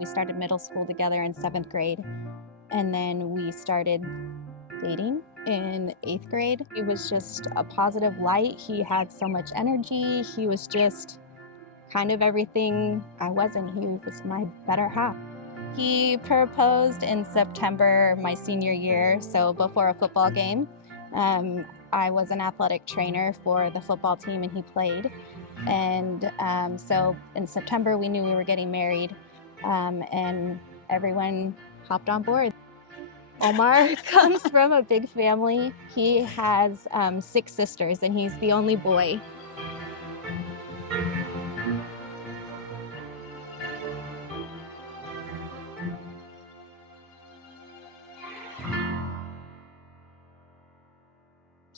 We started middle school together in 7th grade, and then we started dating in 8th grade. He was just a positive light. He had so much energy. He was just kind of everything I wasn't. He was my better half. He proposed in September my senior year, so before a football game. I was an athletic trainer for the football team and he played. And so in September we knew we were getting married, and everyone hopped on board. Omar comes from a big family. He has 6 sisters and he's the only boy.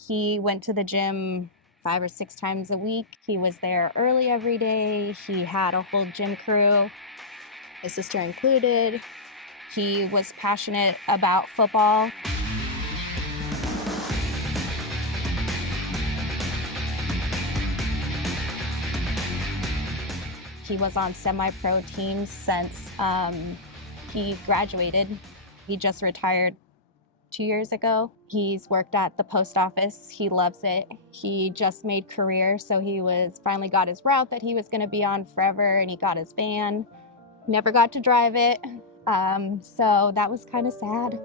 He went to the gym 5 or 6 times a week. He was there early every day. He had a whole gym crew, his sister included. He was passionate about football. He was on semi-pro teams since he graduated. He just retired 2 years ago. He's worked at the post office. He loves it. He just made career, so he finally got his route that he was going to be on forever, and he got his van. Never got to drive it, so that was kind of sad.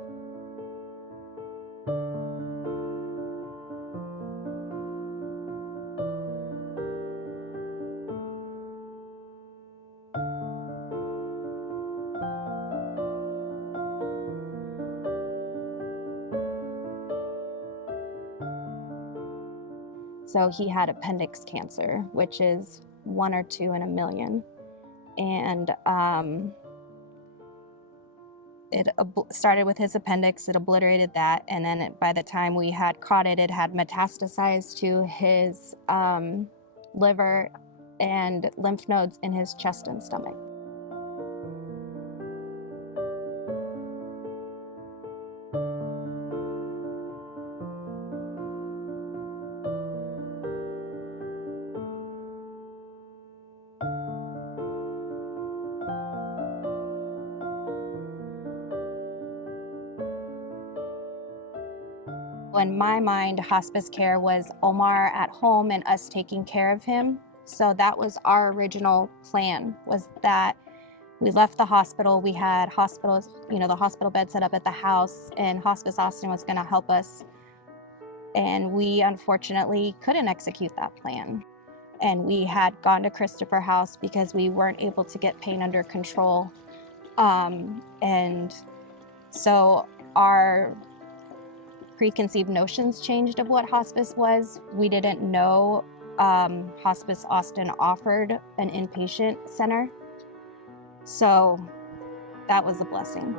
So he had appendix cancer, which is 1 or 2 in a million. And it started with his appendix, it obliterated that, and then by the time we had caught it, it had metastasized to his liver and lymph nodes in his chest and stomach. In my mind, hospice care was Omar at home and us taking care of him. So that was our original plan, was that we left the hospital. We had hospitals, the hospital bed set up at the house, and Hospice Austin was going to help us. And we unfortunately couldn't execute that plan. And we had gone to Christopher House because we weren't able to get pain under control. And so our preconceived notions changed of what hospice was. We didn't know Hospice Austin offered an inpatient center. So that was a blessing.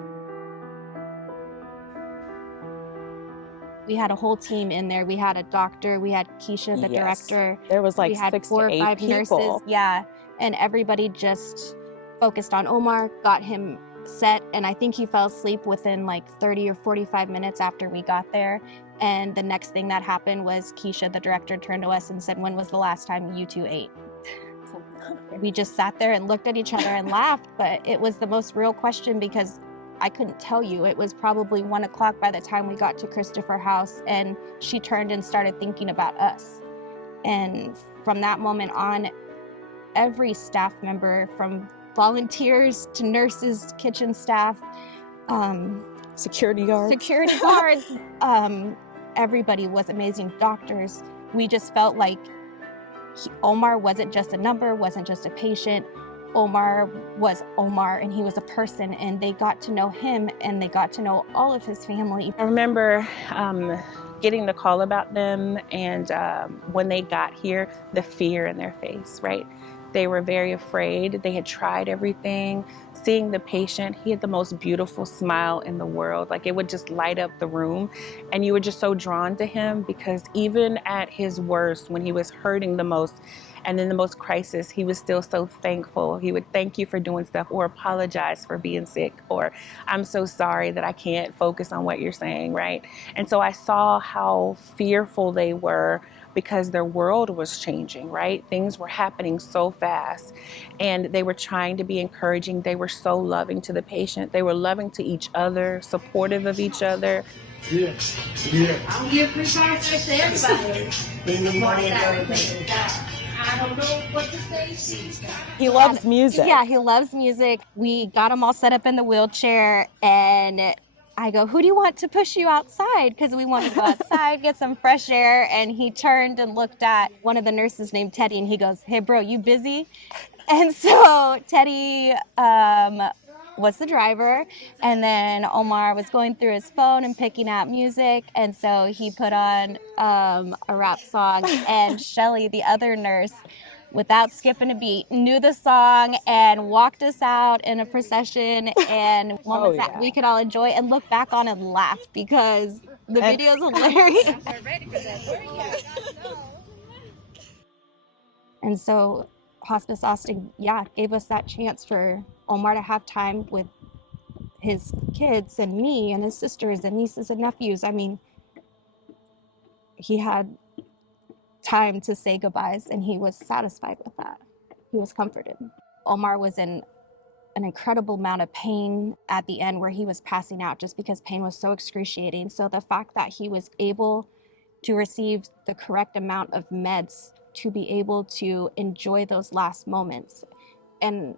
We had a whole team in there. We had a doctor, we had Keisha, the director. There was like we had 6 4 to 8 or 5 people. nurses. Yeah, and everybody just focused on Omar, got him set, and I think he fell asleep within like 30 or 45 minutes after we got there. And the next thing that happened was Keisha, the director, turned to us and said, "When was the last time you 2 ate?" We just sat there and looked at each other and laughed, but it was the most real question because I couldn't tell you. It was probably 1 o'clock by the time we got to Christopher House, and she turned and started thinking about us. And from that moment on, every staff member, from volunteers to nurses, kitchen staff, security guards, everybody was amazing. Doctors. We just felt like Omar wasn't just a number, wasn't just a patient. Omar was Omar, and he was a person, and they got to know him, and they got to know all of his family. I remember getting the call about them, and when they got here, the fear in their face, right? They were very afraid. They had tried everything. Seeing the patient, he had the most beautiful smile in the world. Like, it would just light up the room. And you were just so drawn to him because even at his worst, when he was hurting the most and in the most crisis, he was still so thankful. He would thank you for doing stuff or apologize for being sick, or "I'm so sorry that I can't focus on what you're saying," right? And so I saw how fearful they were because their world was changing, right? Things were happening so fast, and they were trying to be encouraging. They were so loving to the patient. They were loving to each other, supportive of each other. Yeah, yeah. I'm here free concerts to everybody. I don't know what to say. He loves music. Yeah, he loves music. We got him all set up in the wheelchair, and I go, who do you want to push you outside? Because we want to go outside, get some fresh air. And he turned and looked at one of the nurses named Teddy, and he goes, hey, bro, you busy? And so Teddy was the driver, and then Omar was going through his phone and picking out music, and so he put on a rap song, and Shelly, the other nurse, without skipping a beat, knew the song and walked us out in a procession, and moments that we could all enjoy and look back on and laugh because the video is hilarious. And so Hospice Austin, gave us that chance for Omar to have time with his kids and me and his sisters and nieces and nephews. I mean, he had time to say goodbyes, and he was satisfied with that. He was comforted. Omar was in an incredible amount of pain at the end where he was passing out just because pain was so excruciating. So the fact that he was able to receive the correct amount of meds to be able to enjoy those last moments, and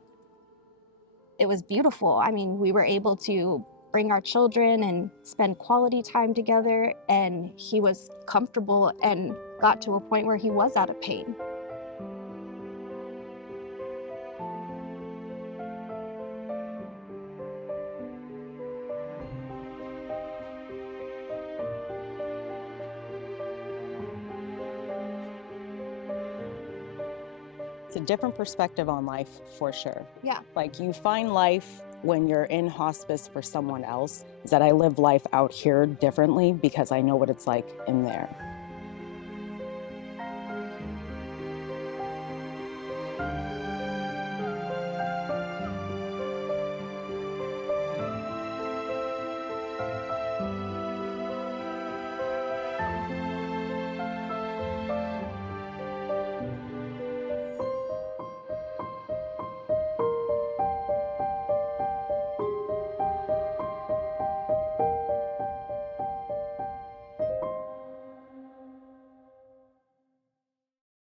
it was beautiful. I mean, we were able to bring our children and spend quality time together, and he was comfortable and got to a point where he was out of pain. It's a different perspective on life, for sure. Yeah. Like, you find life when you're in hospice for someone else, is that I live life out here differently because I know what it's like in there.